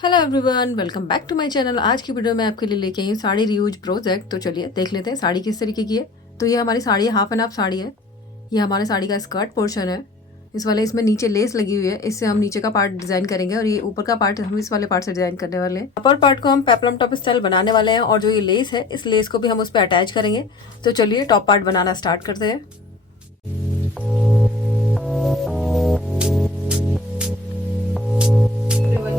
Hello everyone, welcome back to my channel. आज की video में आपके लिए लेके आई हूँ साड़ी रीयूज प्रोजेक्ट। तो चलिए देख लेते हैं साड़ी किस तरीके की है। तो ये हमारी sari half and half sari है। ये हमारे साड़ी का स्कर्ट पोर्शन है। इसमें नीचे लेस लगी हुई है, इससे हम नीचे का पार्ट डिजाइन करेंगे और ये ऊपर का पार्ट हम इस वाले पार्ट से डिजाइन करने वाले हैं। अपर पार्ट को हम पेप्लम टॉप स्टाइल बनाने वाले हैं और जो ये लेस है इस लेस को भी हम उस पर अटैच करेंगे। तो चलिए टॉप पार्ट बनाना स्टार्ट करते हैं।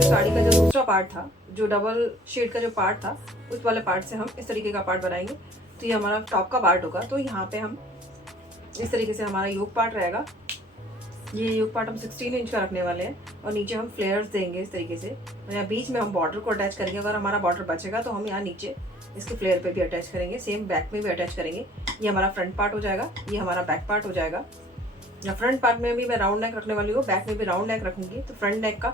साड़ी का जो दूसरा पार्ट था, जो डबल शेड का जो पार्ट था, उस वाले पार्ट से हम इस तरीके का पार्ट बनाएंगे। तो ये हमारा टॉप का पार्ट होगा। तो यहाँ पे हम इस तरीके से हमारा योक पार्ट रहेगा। ये योक पार्ट हम 16 इंच का रखने वाले हैं और नीचे हम फ्लेयर्स देंगे इस तरीके से। और यहाँ बीच में हम बॉर्डर को अटैच करेंगे। अगर हमारा बॉर्डर बचेगा तो हम यहाँ नीचे इसके फ्लेयर पे भी अटैच करेंगे, सेम बैक में भी अटैच करेंगे। ये हमारा फ्रंट पार्ट हो जाएगा, ये हमारा बैक पार्ट हो जाएगा। या फ्रंट पार्ट में भी मैं राउंड नेक रखने वाली हूँ, बैक में भी राउंड नेक रखूंगी। तो फ्रंट नेक का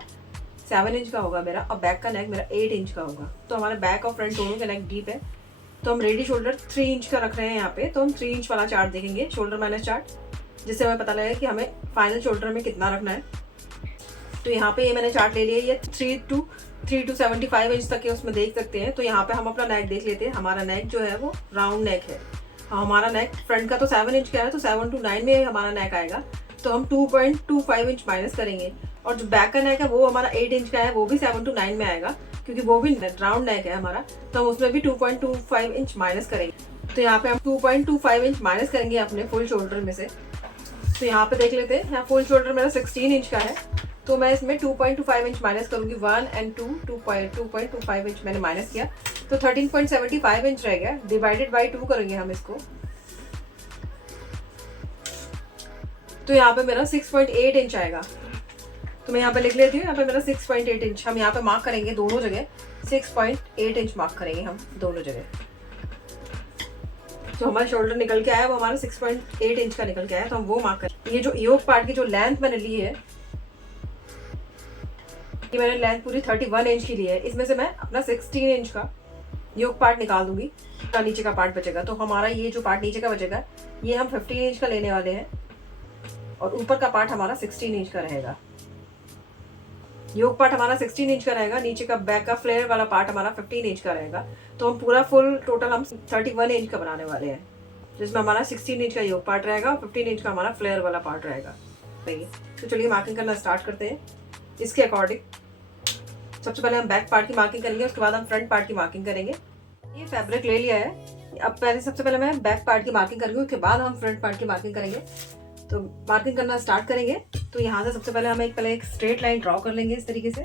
7 इंच का होगा मेरा और बैक का नेक मेरा 8 इंच का होगा। तो हमारे बैक और फ्रंट दोनों का नेक डीप है। तो हम रेडी शोल्डर 3 इंच का रख रहे हैं यहाँ पे। तो हम 3 इंच वाला चार्ट देखेंगे, शोल्डर माइनस चार्ट, जिससे हमें पता लगेगा कि हमें फाइनल शोल्डर में कितना रखना है। तो यहाँ पे ये मैंने चार्ट ले लिया, ये 3 to 75 इंच तक के उसमें देख सकते हैं। तो यहाँ पे हम अपना नेक देख लेते हैं। हमारा नेक जो है वो राउंड नेक है। हमारा नेक फ्रंट का तो 7 इंच का है, तो 7 to 9 में हमारा नेक आएगा। तो हम 2.25 इंच माइनस करेंगे। और जो बैक का नेक है वो हमारा 8 इंच का है, वो भी 7 to 9 में आएगा, क्योंकि वो भी राउंड नेक है हमारा। तो हम उसमें भी 2.25 इंच माइनस करेंगे। तो यहाँ पे हम 2.25 इंच माइनस करेंगे अपने फुल शोल्डर में से। तो यहाँ पे देख लेते हैं, यहाँ फुल शोल्डर मेरा 16 इंच का है। तो मैं इसमें 2.25 इंच माइनस करूंगी। 1 और 2.25 इंच मैंने माइनस किया, तो 13.75 इंच रह गया। डिवाइडेड बाई 2 करेंगे हम इसको। तो यहाँ पे मेरा 6.8 इंच आएगा। तो मैं यहाँ पे लिख लेती हूँ, यहाँ पे मेरा 6.8 इंच हम यहाँ पे मार्क करेंगे दोनों जगह। 6.8 इंच मार्क करेंगे हम दोनों जगह। तो हमारा शोल्डर निकल के आया वो हमारा 6.8 इंच का निकल के आया, तो हम वो मार्क करें। ये जो योक पार्ट की जो लेंथ मैंने ली है, ये मैंने लेंथ पूरी 31 इंच की ली है। इसमें से मैं अपना 16 इंच का योक पार्ट निकाल दूंगी, का नीचे का पार्ट बचेगा। तो हमारा ये जो पार्ट नीचे का बचेगा ये हम 15 इंच का लेने वाले हैं और ऊपर का पार्ट हमारा 16 इंच का रहेगा। योक पार्ट हमारा 16 इंच का रहेगा, नीचे का बैक का फ्लेयर वाला पार्ट हमारा 15 इंच का रहेगा। तो हम पूरा फुल टोटल हम 31 इंच का बनाने वाले हैं, जिसमें हमारा 16 इंच का योक पार्ट रहेगा और 15 इंच का हमारा फ्लेयर वाला पार्ट रहेगा। तो चलिए मार्किंग करना स्टार्ट करते हैं इसके अकॉर्डिंग। सबसे पहले हम बैक पार्ट की मार्किंग करेंगे, उसके बाद हम फ्रंट पार्ट की मार्किंग करेंगे। ये फैब्रिक ले लिया है। अब पहले सबसे पहले मैं बैक पार्ट की मार्किंग करूंगी, उसके बाद हम फ्रंट पार्ट की मार्किंग करेंगे। तो मार्किंग करना स्टार्ट करेंगे। तो यहाँ से सबसे पहले हम एक स्ट्रेट लाइन ड्रॉ कर लेंगे इस तरीके से।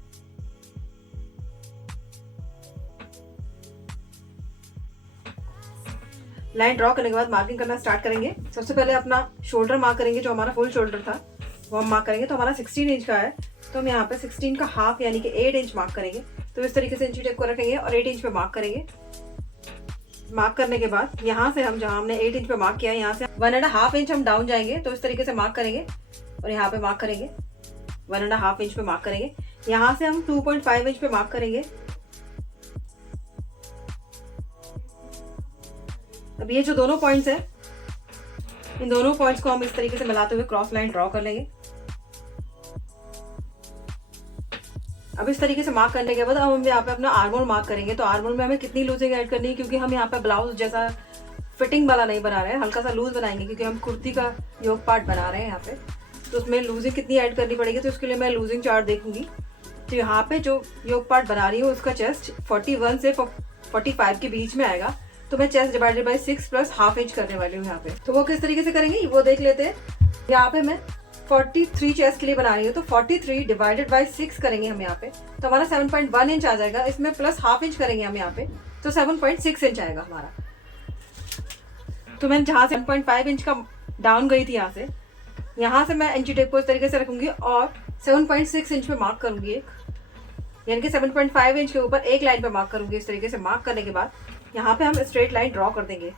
लाइन ड्रॉ करने के बाद मार्किंग करना स्टार्ट करेंगे। सबसे पहले अपना शोल्डर मार्क करेंगे, जो हमारा फुल शोल्डर था वो हम मार्क करेंगे। तो हमारा 16 इंच का है, तो हम यहाँ पे 16 का हाफ यानी कि 8 इंच मार्क करेंगे। तो इस तरीके से इंची टेप को रखेंगे और 8 इंच पे मार्क करेंगे। मार्क करने के बाद यहाँ से हम जहाँ हमने 8 इंच पे मार्क किया है, यहाँ से 1.5 इंच हम डाउन जाएंगे। तो इस तरीके से मार्क करेंगे और यहाँ पे मार्क करेंगे 1.5 इंच पे मार्क करेंगे। यहाँ से हम 2.5 इंच पे मार्क करेंगे। अब ये जो दोनों पॉइंट्स है, इन दोनों पॉइंट्स को हम इस तरीके से मिलाते हुए क्रॉस लाइन ड्रॉ कर लेंगे। अब इस तरीके से मार्क करने के बाद अब हम यहाँ पे अपना आर्मोल मार्क करेंगे। तो आर्मोल में हमें कितनी लूजिंग ऐड करनी है, क्योंकि हम यहाँ पे ब्लाउज जैसा फिटिंग वाला नहीं बना रहे हैं, हल्का सा लूज बनाएंगे, क्योंकि हम कुर्ती का योक पार्ट बना रहे हैं यहाँ पे। तो उसमें लूजिंग कितनी ऐड करनी पड़ेगी, तो उसके लिए मैं लूजिंग चार्ट देखूंगी। तो यहाँ पे जो योक पार्ट बना रही हूँ उसका चेस्ट 41 से 45 के बीच में आएगा। तो मैं chest divided by 6 plus half inch करने वाली हूँ यहाँ पे। तो वो किस तरीके से करेंगे वो देख लेते हैं। यहाँ पे मैं 43 चेस्ट के लिए बना रही हूँ, तो 43 डिवाइडेड बाई 6 करेंगे हम यहाँ पे। तो हमारा 7.1 इंच आ जाएगा। इसमें प्लस हाफ इंच करेंगे हम यहाँ पे, तो 7.6 इंच आएगा हमारा। तो मैं जहाँ से 1.5 इंच का डाउन गई थी, यहाँ से मैं इंची टेप को इस तरीके से रखूंगी और 7.6 इंच पे मार्क करूंगी एक, यानी कि 7.5 इंच के ऊपर एक लाइन पे मार्क करूंगी। इस तरीके से मार्क करने के बाद यहाँ पे हम स्ट्रेट लाइन ड्रॉ कर देंगे।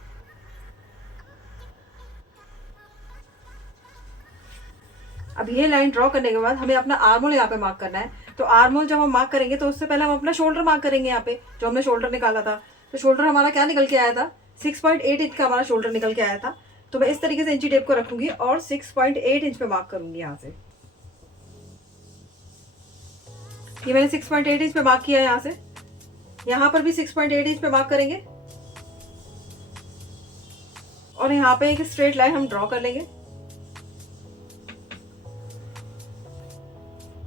अब ये लाइन ड्रॉ करने के बाद हमें अपना आर्मोल यहाँ पे मार्क करना है। तो आर्मोल जब हम मार्क करेंगे तो उससे पहले हम अपना शोल्डर मार्क करेंगे। यहाँ पे जो हमने शोल्डर निकाला था, तो शोल्डर हमारा क्या निकल के आया था, 6.8 इंच का हमारा शोल्डर निकल के आया था। तो मैं इस तरीके से इंची टेप को रखूंगी और 6.8 इंच पे मार्क करूंगी यहाँ से। ये मैंने 6.8 इंच पे मार्क किया है। यहाँ से यहाँ पर भी 6.8 इंच पे मार्क करेंगे और यहाँ पे एक स्ट्रेट लाइन हम ड्रॉ कर लेंगे।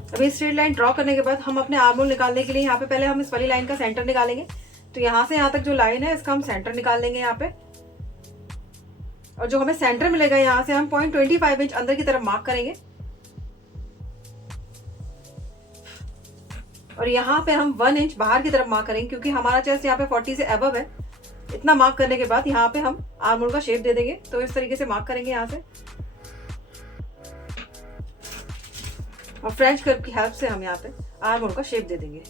अभी स्ट्रेट लाइन ड्रॉ करने के बाद हम अपने आर्म होल निकालने के लिए यहाँ पे पहले हम इस वाली लाइन का सेंटर निकालेंगे। तो यहाँ से यहाँ तक जो लाइन है इसका हम सेंटर निकाल लेंगे यहाँ पे, और जो हमें सेंटर मिलेगा यहाँ से हम 0.25 इंच अंदर की तरफ मार्क करेंगे और यहाँ पे हम 1 इंच बाहर की तरफ मार्क करेंगे, क्योंकि हमारा चेस्ट यहाँ पे 40 से अबव है। इतना मार्क करने के बाद यहाँ पे हम आर्म होल का शेप दे देंगे। तो इस तरीके से मार्क करेंगे यहाँ से, और फ्रेंच कर्व की हेल्प से हम यहाँ पे आर्म होल का शेप दे देंगे।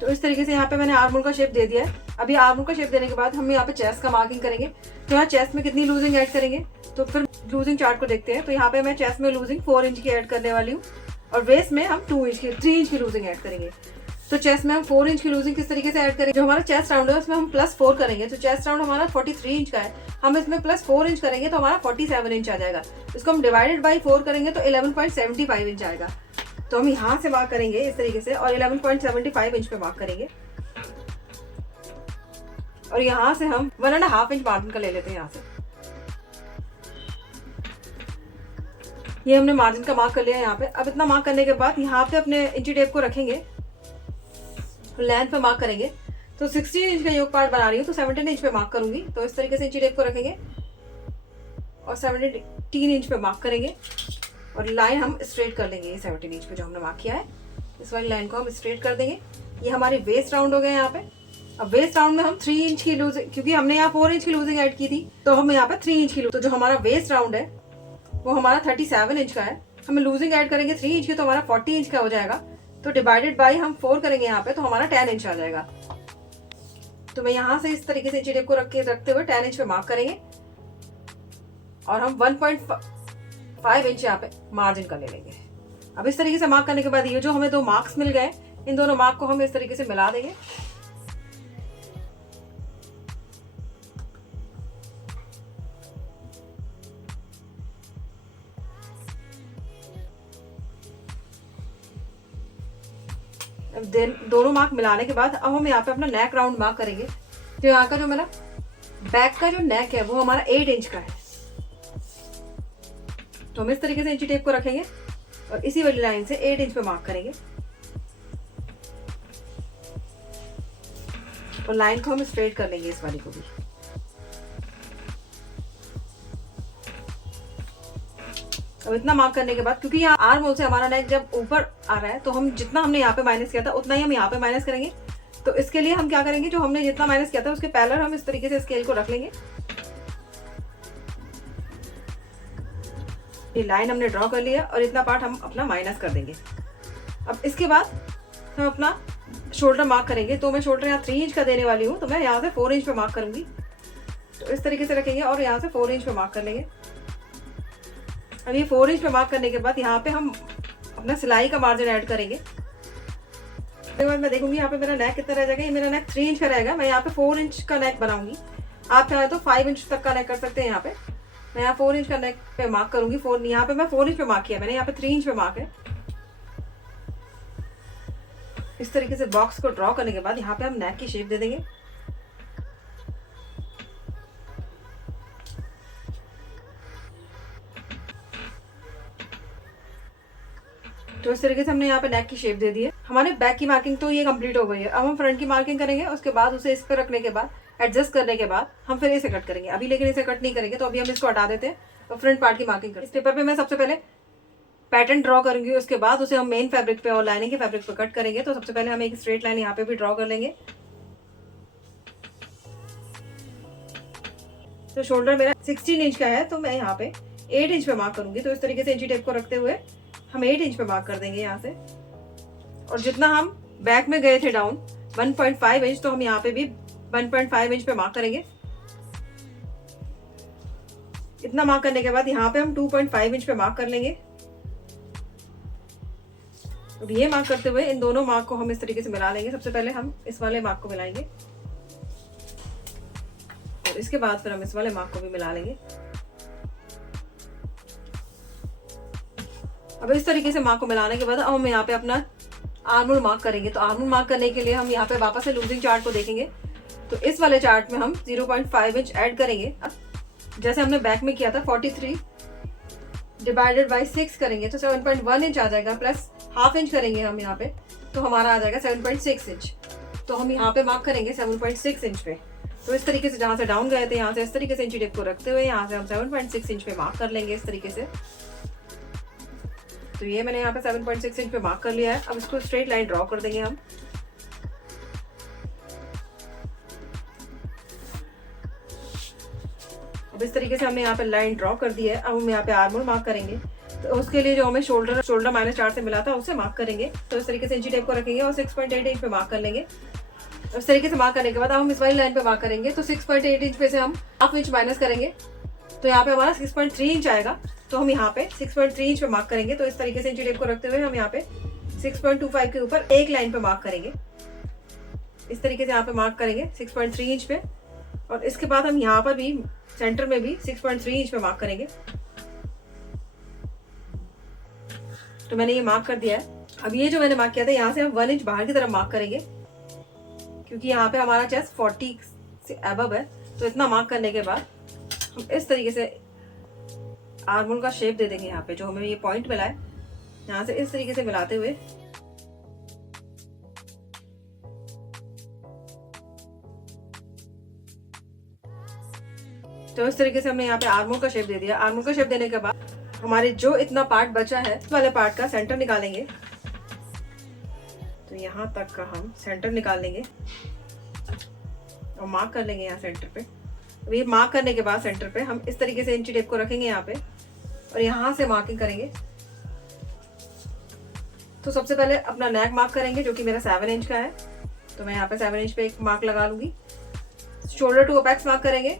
तो इस तरीके से यहाँ पे मैंने आर्म होल का शेप दे दिया है। अभी आर्म होल का शेप देने के बाद हम यहाँ पे चेस्ट का मार्किंग करेंगे। तो यहाँ चेस्ट में कितनी लूजिंग ऐड करेंगे, तो फिर लूजिंग चार्ट को देखते हैं। तो यहाँ पे मैं चेस्ट में लूजिंग 4 इंच की ऐड करने वाली हूँ और वेस्ट में हम 3 इंच की लूजिंग ऐड करेंगे। तो चेस्ट में हम 4 इंच की लूजिंग किस तरीके से ऐड करेंगे, जो हमारा चेस्ट राउंड है उसमें हम +4 करेंगे। तो चेस्ट राउंड हमारा 43 इंच का है, हम इसमें +4 इंच करेंगे तो हमारा 47 इंच आ जाएगा। इसको हम डिवाइडेड बाई 4 करेंगे तो 11.75 इंच आएगा। तो हम यहाँ से मार्क करेंगे इस तरीके से और 11.75 इंच पे मार्क करेंगे और यहाँ से हम 1.5 इंच मार्जिन का ले लेते हैं। यहाँ से ये हमने मार्जिन का मार्क कर लिया है यहाँ पे। अब इतना मार्क करने के बाद यहाँ पे अपने इंची टेप को रखेंगे, लेंथ पे मार्क करेंगे। तो 16 इंच का योग पार्ट बना रही हूँ तो 17 इंच पे मार्क करूंगी। तो इस तरीके से इंची टेप को रखेंगे और 17 इंच पे मार्क करेंगे और लाइन हम स्ट्रेट कर लेंगे। ये 17 इंच पे जो हमने मार्क किया है इस वाली लाइन को हम स्ट्रेट कर देंगे। ये हमारी वेस्ट राउंड हो गए यहाँ पे। अब वेस्ट राउंड में हम 3 इंच की लूजिंग, क्योंकि हमने यहाँ 4 इंच की लूजिंग ऐड की थी तो हम यहाँ पे 3 इंच की। तो जो हमारा वेस्ट राउंड है वो हमारा 37 इंच का है। हमें लूजिंग ऐड करेंगे 3 इंच की तो हमारा 40 इंच का हो जाएगा। तो डिवाइडेड बाई हम 4 करेंगे यहाँ पे तो हमारा 10 इंच आ जाएगा। तो मैं यहाँ से इस तरीके से इंची टेप को रखते हुए 10 इंच पे मार्क करेंगे और हम 1.5 इंच यहाँ पे मार्जिन का ले लेंगे। अब इस तरीके से मार्क करने के बाद ये जो हमें 2 मार्क्स मिल गए, इन दोनों मार्क को हम इस तरीके से मिला देंगे। दोनों मार्क मिलाने के बाद अब हम यहाँ पे अपना नेक राउंड मार्क करेंगे। तो यहाँ का जो मेरा बैक का जो नेक है वो हमारा 8 इंच का है। तो हम इस तरीके से इंची टेप को रखेंगे और इसी वाली लाइन से 8 इंच पे मार्क करेंगे और लाइन को हम स्ट्रेट कर लेंगे इस वाली को भी। अब इतना मार्क करने के बाद, क्योंकि यहाँ आर्म होल से हमारा नेक जब ऊपर आ रहा है तो हम जितना हमने यहाँ पे माइनस किया था उतना ही हम यहाँ पे माइनस करेंगे। तो इसके लिए हम क्या करेंगे, जो हमने जितना माइनस किया था उसके पैरेलल हम इस तरीके से स्केल को रख लेंगे। ये लाइन हमने ड्रॉ कर लिया और इतना पार्ट हम अपना माइनस कर देंगे। अब इसके बाद हम अपना शोल्डर मार्क करेंगे। तो मैं शोल्डर यहाँ 3 इंच का देने वाली हूँ तो मैं यहाँ से 4 इंच पे मार्क करूंगी। तो इस तरीके से रखेंगे और यहाँ से 4 इंच पे मार्क कर लेंगे। अब ये 4 इंच पे मार्क करने के बाद यहाँ पे हम अपना सिलाई का मार्जिन ऐड करेंगे। उसके बाद मैं देखूंगी यहाँ पे मेरा नेक कितना रह जाएगा। ये मेरा नेक 3 इंच का रहेगा। मैं यहाँ पे 4 इंच का नेक बनाऊंगी। आप चाहे तो 5 इंच तक का नेक कर सकते हैं। यहाँ पे मैं यहाँ 4 इंच का नेक पे मार्क करूंगी। यहाँ पे मैं 4 इंच पे मार्क किया, मैंने यहाँ पे 3 इंच पे मार्क है। इस तरीके से बॉक्स को ड्रॉ करने के बाद यहाँ पे हम नेक की शेप दे देंगे। तो इस तरीके से हमने यहाँ पे नेक की शेप दे दी है। हमारे बैक की मार्किंग तो ये कंप्लीट हो गई है। अब हम फ्रंट की मार्किंग करेंगे। उसके बाद उसे इस पर रखने के बाद एडजस्ट करने के बाद हम फिर इसे कट करेंगे। अभी लेकिन इसे कट नहीं करेंगे, तो अभी हम इसको हटा देते हैं और फ्रंट पार्ट की मार्किंग करेंगे। इस पेपर पे मैं सबसे पहले पैटर्न ड्रॉ करूंगी, उसके बाद उसे हम मेन फैब्रिक पे और लाइनिंग के फैब्रिक पे कट करेंगे। तो सबसे पहले हम एक स्ट्रेट लाइन यहाँ पे भी ड्रॉ कर लेंगे। तो शोल्डर मेरा 16 इंच का है तो मैं यहाँ पे 8 इंच पे मार्क करूंगी। तो इस तरीके से इंची टेप को रखते हुए हम 8 इंच पे मार्क कर देंगे यहाँ से। और जितना हम बैक में गए थे डाउन 1.5 इंच, तो हम यहाँ पे भी 1.5 इंच पे मार्क करेंगे। इतना मार्क करने के बाद यहाँ पे हम 2.5 इंच पे मार्क कर लेंगे। अब ये मार्क करते हुए इन दोनों मार्क को हम इस तरीके से मिला लेंगे। सबसे पहले हम इस वाले मार्क को मिलाएंगे और इसके बाद फिर हम इस वाले मार्क को भी मिला लेंगे। अब इस तरीके से मार्क को मिलाने के बाद अब हम यहाँ पे अपना आर्मोल मार्क करेंगे। तो आर्मोल मार्क करने के लिए हम यहाँ पे वापस से लूजिंग चार्ट को देखेंगे। तो इस वाले चार्ट में हम 0.5 इंच ऐड करेंगे। जैसे हमने बैक में किया था 43 डिवाइडेड बाई 6 करेंगे तो 7.1 इंच आ जाएगा, प्लस हाफ इंच करेंगे हम यहाँ पे तो हमारा आ जाएगा 7.6 इंच। तो हम यहाँ पे मार्क करेंगे 7.6 इंच पे। तो इस तरीके से जहाँ से डाउन गए थे यहाँ से इस तरीके से इंची टेप को रखते हुए यहाँ से हम 7.6 इंच पे मार्क कर लेंगे इस तरीके से। तो ये मैंने यहाँ पे 7.6 इंच पे मार्क कर लिया है। अब इसको स्ट्रेट लाइन ड्रॉ कर देंगे हम। अब इस तरीके से हमने यहाँ पे लाइन ड्रॉ कर दी है। अब हम यहाँ पे आर्मोल मार्क करेंगे। तो उसके लिए जो हमें शोल्डर -4 से मिला था उसे मार्क करेंगे। तो इस तरीके से इंची टेप को रखेंगे और 6.8 इंच पे मार्क कर लेंगे। इस तरीके से मार्क करने के बाद अब हम इस वाली लाइन पे मार्क करेंगे। तो 6.8 इंच पे से हम हाफ इंच माइनस करेंगे तो यहाँ पे हमारा 6.3 इंच आएगा। तो हम यहाँ पे 6.3 इंच पे मार्क करेंगे। तो इस तरीके से इंची टेप को रखते हुए हम यहाँ पे 6.25 के ऊपर एक लाइन पे मार्क करेंगे। इस तरीके से यहाँ पे मार्क करेंगे 6.3 इंच पे। और इसके बाद हम यहाँ पर भी सेंटर में भी 6.3 इंच पे मार्क करेंगे। तो मैंने ये मार्क कर दिया है। अब ये जो मैंने मार्क किया था यहाँ से हम 1 इंच बाहर की तरफ मार्क करेंगे क्योंकि यहाँ पे हमारा चेस्ट 40 से अबव है। तो इतना मार्क करने के बाद हम इस तरीके से आर्मोल का शेप दे देंगे। यहाँ पे जो हमें ये पॉइंट मिला है यहाँ से इस तरीके से मिलाते हुए तो इस तरीके से हमने यहाँ पे आर्मोल का शेप दे दिया। आर्मोल का शेप देने के बाद हमारे जो इतना पार्ट बचा है इस वाले पार्ट का सेंटर निकालेंगे। तो यहाँ तक का हम सेंटर निकाल लेंगे और मार्क कर लेंगे यहाँ सेंटर पे। अब ये मार्क करने के बाद सेंटर पे हम इस तरीके से इंची टेप को रखेंगे यहाँ पे और यहाँ से मार्किंग करेंगे। तो सबसे पहले अपना नेक मार्क करेंगे जो कि मेरा 7 इंच का है। तो मैं यहाँ पे 7 इंच पे एक मार्क लगा लूंगी। शोल्डर टू अपेक्स मार्क करेंगे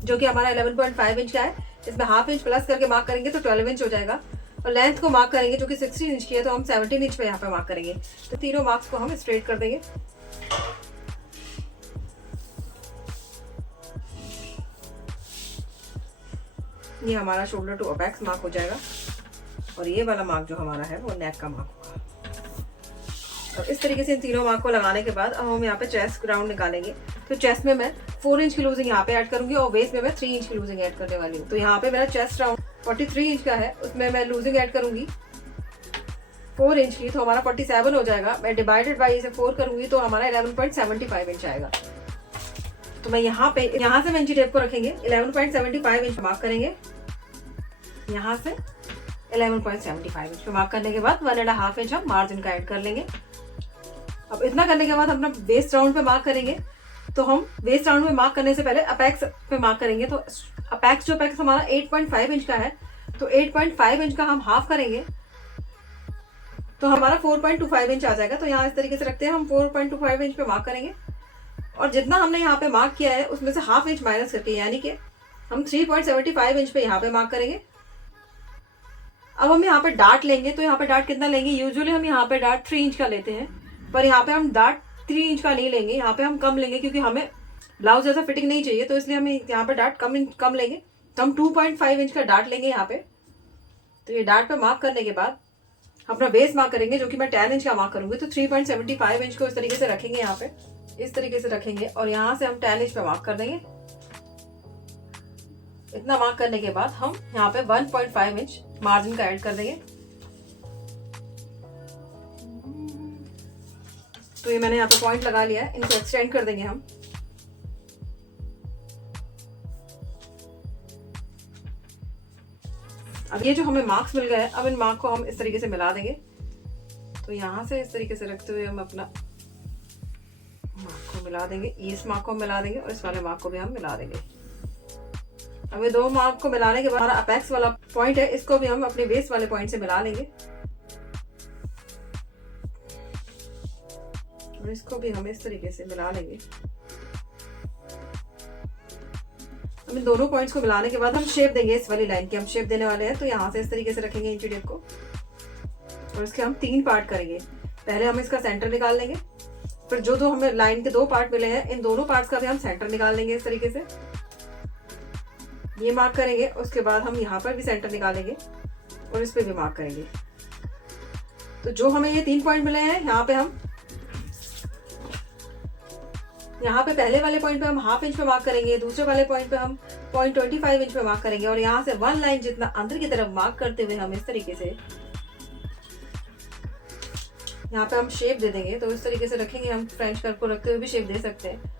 जो कि हमारा 11.5 इंच का है। इसमें हाफ इंच प्लस करके मार्क करेंगे तो 12 इंच हो जाएगा। और लेंथ को मार्क करेंगे जो कि 16 इंच की है तो हम 17 इंच पे यहाँ पे मार्क करेंगे। तो तीनों मार्क्स को हम स्ट्रेट कर देंगे। ये हमारा शोल्डर टू अपेक्स मार्क हो जाएगा और ये वाला मार्क जो हमारा है वो नेक का मार्क होगा। और इस तरीके से इन तीनों मार्क को लगाने के बाद अब हम यहाँ पे चेस्ट राउंड निकालेंगे। तो चेस्ट में मैं 4 इंच की लूजिंग यहाँ पे ऐड करूंगी और वेस्ट में मैं 3 इंच की लूजिंग ऐड करने वाली हूँ। तो यहाँ पे मेरा चेस्ट राउंड 43 इंच का है, उसमें मैं लूजिंग ऐड करूंगी 4 इंच की तो हमारा 47 हो जाएगा। मैं डिवाइडेड बाई इसे 4 करूंगी तो हमारा 11.75 इंच आएगा। तो मैं यहाँ से मैं इंची टेप को रखेंगे 11.75 इंच मार्क करेंगे। यहाँ से 11.75 इंच पे मार्क करने के बाद 1.5 इंच हम मार्जिन का ऐड कर लेंगे। अब इतना करने के बाद अपना वेस्ट राउंड पे मार्क करेंगे। तो हम वेस्ट राउंड में मार्क करने से पहले अपेक्स पे मार्क करेंगे। तो अपेक्स हमारा 8.5 इंच का है तो 8.5 इंच का हम हाफ करेंगे तो हमारा 4.25 इंच आ जाएगा। तो यहाँ इस तरीके से रखते हैं हम 4.25 इंच पे मार्क करेंगे और जितना हमने यहाँ पे मार्क किया है उसमें से हाफ इंच माइनस करके यानी कि हम 3.75 इंच पे यहाँ पे मार्क करेंगे। अब हम यहाँ पे डार्ट लेंगे। तो यहाँ पे डार्ट कितना लेंगे? यूजुअली हम यहाँ पे डार्ट 3 इंच का लेते हैं पर यहाँ पे हम डार्ट 3 इंच का नहीं लेंगे। यहाँ पे हम कम लेंगे क्योंकि हमें ब्लाउज जैसा फिटिंग नहीं चाहिए तो इसलिए हम यहाँ पे डार्ट कम लेंगे। तो हम 2.5 इंच का डार्ट लेंगे यहाँ पे। तो ये डार्ट पे मार्क करने के बाद अपना बेस मार्क करेंगे जो कि मैं 10 इंच का मार्क करूंगी। तो 3.75 इंच को इस तरीके से रखेंगे, यहाँ पे इस तरीके से रखेंगे और यहाँ से हम 10 इंच पे मार्क कर देंगे। इतना मार्क करने के बाद हम यहाँ पे 1.5 इंच मार्जिन का ऐड कर देंगे। तो ये मैंने यहाँ पे पॉइंट लगा लिया है, इनको एक्सटेंड कर देंगे हम। अब ये जो हमें मार्क्स मिल गए अब इन मार्क को हम इस तरीके से मिला देंगे। तो यहाँ से इस तरीके से रखते हुए हम अपना मार्क को मिला देंगे, इस मार्क को मिला देंगे और इस वाले मार्क को भी हम मिला देंगे। अब ये दो मार्क को मिलाने के बाद हमारा अपेक्स वाला पॉइंट है, इसको भी हम अपने बेस वाले पॉइंट से मिला लेंगे और इसको भी हम इस तरीके से मिला लेंगे। अब इन दोनों पॉइंट्स को मिलाने के बाद हम शेप देंगे इस वाली लाइन की, हम शेप देने वाले हैं। तो यहाँ से इस तरीके से रखेंगे इंची टेप को और इसके हम 3 पार्ट करेंगे। पहले हम इसका सेंटर निकाल लेंगे, फिर जो दो हमें लाइन के 2 पार्ट मिले हैं इन दोनों पार्ट्स का भी हम सेंटर निकाल लेंगे इस तरीके से। ये मार्क करेंगे, उसके बाद हम यहाँ पर भी सेंटर निकालेंगे और इस पे भी मार्क करेंगे। तो जो हमें ये 3 पॉइंट मिले हैं, यहाँ पे पहले वाले पॉइंट पे हम ½ इंच पे मार्क करेंगे, दूसरे वाले पॉइंट पे हम 0.25 इंच पे मार्क करेंगे, और यहाँ से 1 लाइन जितना अंदर की तरफ मार्क करते हुए हम इस तरीके से यहाँ पे हम शेप दे देंगे। तो इस तरीके से रखेंगे, हम फ्रेंच कर्व को रखते हुए भी शेप दे सकते हैं।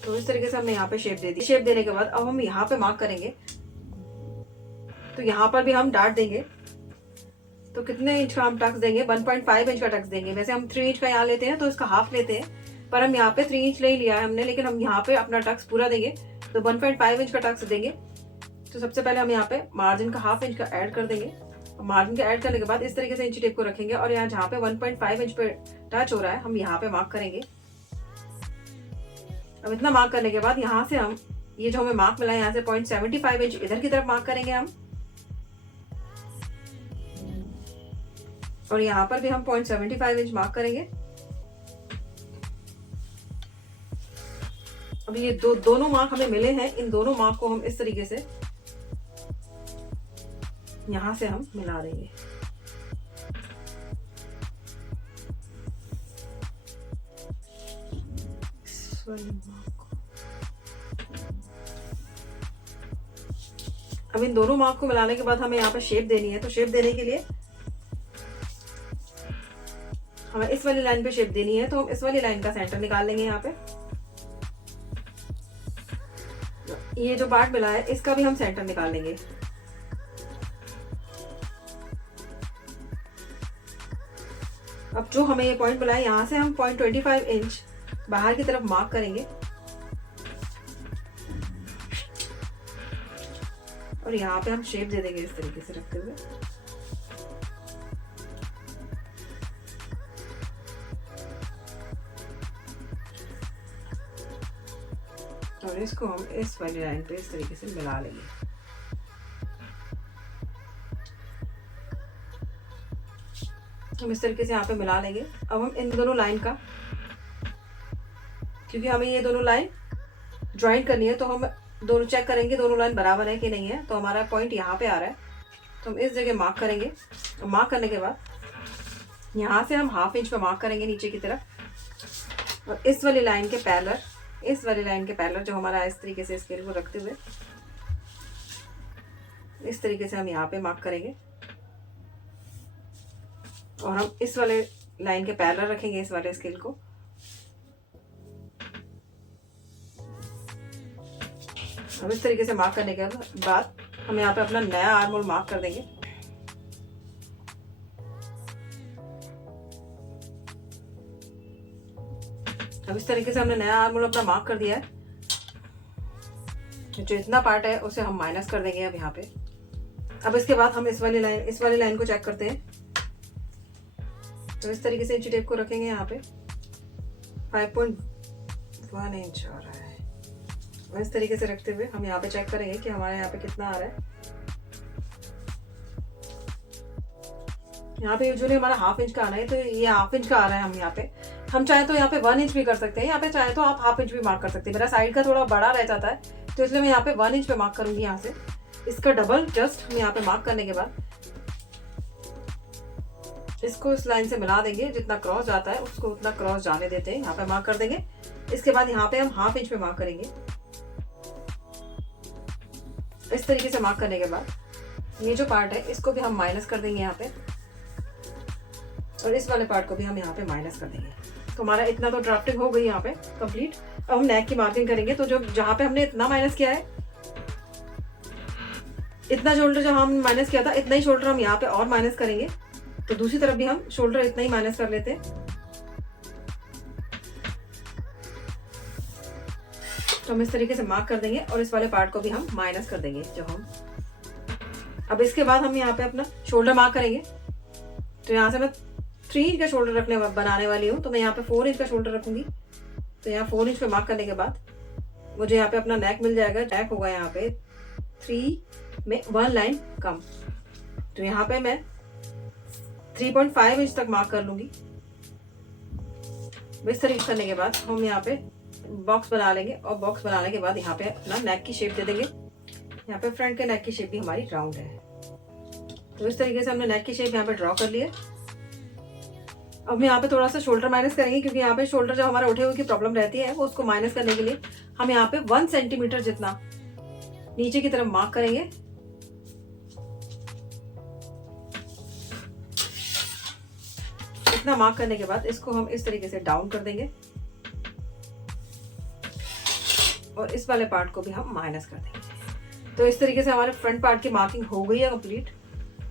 तो इस तरीके से हमने यहाँ पे शेप दे दी। शेप देने के बाद अब हम यहाँ पे मार्क करेंगे। तो यहाँ पर भी हम डाट देंगे। तो कितने इंच का हम टक्स देंगे? 1.5 इंच का टक्स देंगे। वैसे हम 3 इंच का यहाँ लेते हैं तो इसका हाफ लेते हैं, पर हम यहाँ पे 3 इंच ले लिया है हमने, लेकिन हम यहाँ पे अपना टक्स पूरा देंगे। तो 1.5 इंच का टक्स देंगे। तो सबसे पहले हम यहाँ पे मार्जिन का ½ इंच का ऐड कर देंगे। मार्जिन का ऐड करने के बाद इस तरीके से इंची टेप को रखेंगे, और यहाँ जहाँ पे 1.5 इंच पे टच हो रहा है हम यहाँ पे मार्क करेंगे। अब इतना मार्क करने के बाद यहाँ से हम ये जो हमें मार्क मिला है, यहाँ से 0.75 इंच इधर की तरफ मार्क करेंगे हम, और यहाँ पर भी हम 0.75 इंच मार्क करेंगे। अब ये दोनों मार्क हमें मिले हैं, इन दोनों मार्क को हम इस तरीके से यहाँ से हम मिला देंगे। अब इन दोनों मार्क को मिलाने के बाद हमें यहाँ पे शेप देनी है। तो शेप देने के लिए हमें इस वाली लाइन पे शेप देनी है, तो हम इस वाली लाइन का सेंटर निकाल लेंगे। यहाँ पे ये जो पार्ट मिला है इसका भी हम सेंटर निकाल लेंगे। अब जो हमें ये पॉइंट मिला है, यहाँ से हम 0.25 इंच बाहर की तरफ मार्क करेंगे, और यहाँ पे हम शेप दे देंगे इस तरीके से रखते हुए। और इसको हम इस वाली लाइन पे इस तरीके से मिला लेंगे। हम इस तरीके से यहाँ पे मिला लेंगे। अब हम इन दोनों लाइन का, क्योंकि हमें ये दोनों लाइन ज्वाइन करनी है, तो हम दोनों चेक करेंगे दोनों लाइन बराबर है कि नहीं है। तो हमारा पॉइंट यहाँ पे आ रहा है, तो हम इस जगह मार्क करेंगे। और मार्क करने के बाद यहाँ से हम ½ इंच पे मार्क करेंगे नीचे की तरफ, और इस वाली लाइन के पैरेलल जो हमारा इस तरीके से स्केल को रखते हुए इस तरीके से हम यहाँ पे मार्क करेंगे, और हम इस वाले लाइन के पैरेलल रखेंगे इस वाले स्केल को। अब इस तरीके से मार्क करने के बाद हम यहाँ पे अपना नया आर्म होल मार्क कर देंगे। अब इस तरीके से हमने नया आर्म होल अपना मार्क कर दिया है। जो इतना पार्ट है उसे हम माइनस कर देंगे अब यहाँ पे। अब इसके बाद हम इस वाली लाइन को चेक करते हैं। तो इस तरीके से इंची टेप को रखेंगे। यहाँ पे 5.1 इंच आ रहा है, और इस तरीके से रखते हुए हम यहाँ पे चेक करेंगे कि हमारे यहाँ पे कितना आ रहा है। यहाँ पे यूजुअली हमारा ½ इंच का आना है, तो ये ½ इंच का आ रहा है। हम चाहे तो यहाँ पे 1 इंच भी कर सकते हैं, यहाँ पे चाहे तो आप ½ इंच भी मार्क कर सकते हैं। मेरा साइड का थोड़ा बड़ा रह जाता है, तो इसलिए मैं यहाँ पे 1 इंच पे मार्क करूंगी। यहाँ से इसका डबल जस्ट हम यहाँ पे मार्क करने के बाद इसको इस लाइन से मिला देंगे। जितना क्रॉस जाता है उसको उतना क्रॉस जाने देते हैं, यहाँ पे मार्क कर देंगे। इसके बाद यहाँ पे हम ½ इंच पे मार्क करेंगे। इस तरीके से मार्क करने के बाद ये जो पार्ट है इसको भी हम माइनस कर देंगे यहाँ पे, और इस वाले पार्ट को भी हम यहाँ पे माइनस कर देंगे। तो हमारा इतना तो ड्राफ्टिंग हो गई यहाँ पे कंप्लीट। अब हम नेक की मार्किंग करेंगे। तो जो जहाँ पे हमने इतना माइनस किया है, इतना शोल्डर जहाँ हम माइनस किया था, इतना ही शोल्डर हम यहाँ पे और माइनस करेंगे। तो दूसरी तरफ भी हम शोल्डर इतना ही माइनस कर लेते हैं। तो हम इस तरीके से मार्क कर देंगे, और इस वाले पार्ट को भी हम माइनस कर देंगे जो हम। अब इसके बाद हम यहाँ पे अपना शोल्डर मार्क करेंगे। तो यहाँ से मैं 3 इंच का शोल्डर बनाने वाली हूँ, तो मैं यहाँ पे 4 इंच का शोल्डर रखूंगी। तो तो यहाँ 4 इंच पे मार्क करने के बाद मुझे यहाँ पे अपना नेक मिल जाएगा। नेक होगा यहाँ पे 3 में 1 लाइन कम, तो यहाँ पे मैं 3.5 इंच तक मार्क कर लूंगी। इस तरीके करने के बाद हम यहाँ पे बॉक्स बना लेंगे और बॉक्स बनाने के बाद यहाँ पे अपना नेक की शेप दे देंगे। यहाँ पे फ्रंट के नेक की शेप भी हमारी राउंड है। तो इस तरीके से हमने नेक की शेप यहाँ पे ड्रॉ कर लिया। अब हम यहाँ पे थोड़ा सा शोल्डर माइनस करेंगे, क्योंकि यहाँ पे शोल्डर जब हमारा उठे हुए की प्रॉब्लम रहती है, वो उसको माइनस करने के लिए हम यहाँ पे 1 सेंटीमीटर जितना नीचे की तरफ मार्क करेंगे। इतना मार्क करने के बाद इसको हम इस तरीके से डाउन कर देंगे और इस वाले पार्ट को भी हम माइनस कर देंगे। तो इस तरीके से हमारे फ्रंट पार्ट की मार्किंग हो गई है कंप्लीट,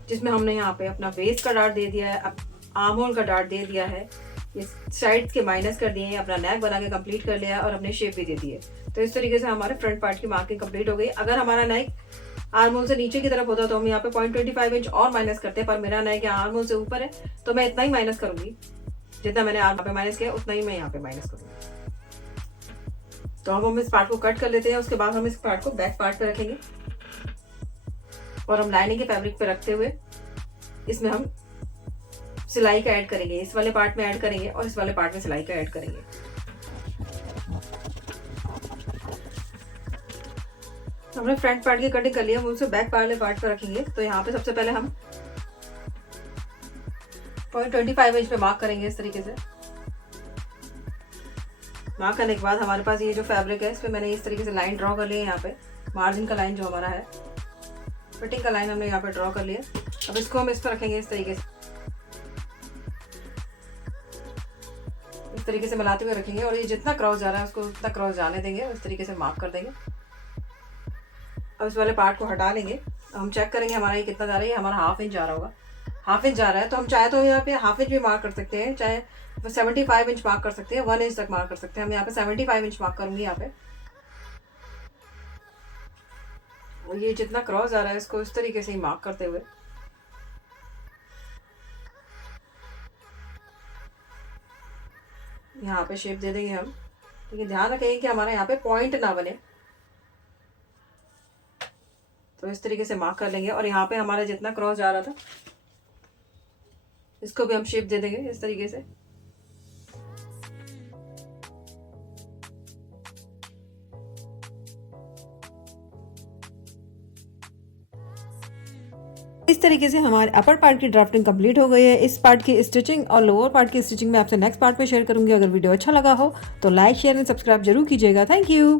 जिसमें हमने यहाँ पे अपना वेस्ट का डार्ट दे दिया है, आर्म होल का डार्ट दे दिया है, ये साइड्स के माइनस कर दिए हैं, अपना नेक बना के कंप्लीट कर लिया और अपने शेप भी दे दी है। तो इस तरीके से हमारे फ्रंट पार्ट की मार्किंग कंप्लीट हो गई। अगर हमारा नेक आर्म होल से नीचे की तरफ होता तो हम यहाँ पे 0.25 इंच और माइनस करते हैं, पर मेरा नेक यहाँ आर्म होल से ऊपर है तो मैं इतना ही माइनस करूंगी। जितना मैंने आर्म पे माइनस किया उतना ही मैं यहाँ पे माइनस करूंगी। तो अब हम इस पार्ट को कट कर लेते हैं। उसके बाद हम इस पार्ट को बैक पार्ट पे रखेंगे और हम लाइनिंग के फैब्रिक पे रखते हुए इसमें हम सिलाई का ऐड करेंगे। इस वाले पार्ट में ऐड करेंगे और इस वाले पार्ट में सिलाई का ऐड करेंगे। हमने फ्रंट पार्ट की कटिंग कर लिया, हम उसे बैक वाले पार्ट पर रखेंगे। तो यहाँ पे सबसे पहले हम 0.25 इंच पे मार्क करेंगे। इस तरीके से मार्क करने के बाद हमारे पास ये जो फैब्रिक है, इस पे मैंने इस तरीके से लाइन ड्रॉ कर ली है। यहाँ पे मार्जिन का लाइन जो हमारा है, फिटिंग का लाइन हमने यहाँ पे ड्रॉ कर लिया। अब इसको हम इस पर रखेंगे इस तरीके से मिलाते हुए रखेंगे और ये जितना क्रॉस जा रहा है उसको उतना क्रॉस जाने देंगे और इस तरीके से मार्क कर देंगे। अब इस वाले पार्ट को हटा लेंगे। हम चेक करेंगे हमारा ये कितना जा रहा है। ये हमारा 1/2 इंच जा रहा होगा। 1/2 इंच जा रहा है तो हम चाहे तो यहाँ पे 1/2 इंच भी मार्क कर सकते हैं, चाहे 75 इंच मार्क कर सकते हैं, 1 इंच तक मार्क कर सकते हैं। हम यहाँ पे 75 इंच मार्क करूंगी यहाँ पे। और ये जितना क्रॉस जा रहा है इसको इस तरीके से ही मार्क करते हुए यहाँ पे शेप दे देंगे हम। लेकिन ध्यान रखेंगे कि हमारे यहाँ पे पॉइंट ना बने। तो इस तरीके से मार्क कर लेंगे और यहाँ पे हमारा जितना क्रॉस जा रहा था इसको भी हम शेप दे देंगे इस तरीके से। इस तरीके से हमारे अपर पार्ट की ड्राफ्टिंग कंप्लीट हो गई है। इस पार्ट की स्टिचिंग और लोअर पार्ट की स्टिचिंग में आपसे नेक्स्ट पार्ट में शेयर करूंगी। अगर वीडियो अच्छा लगा हो तो लाइक, शेयर एंड सब्सक्राइब जरूर कीजिएगा। Thank you.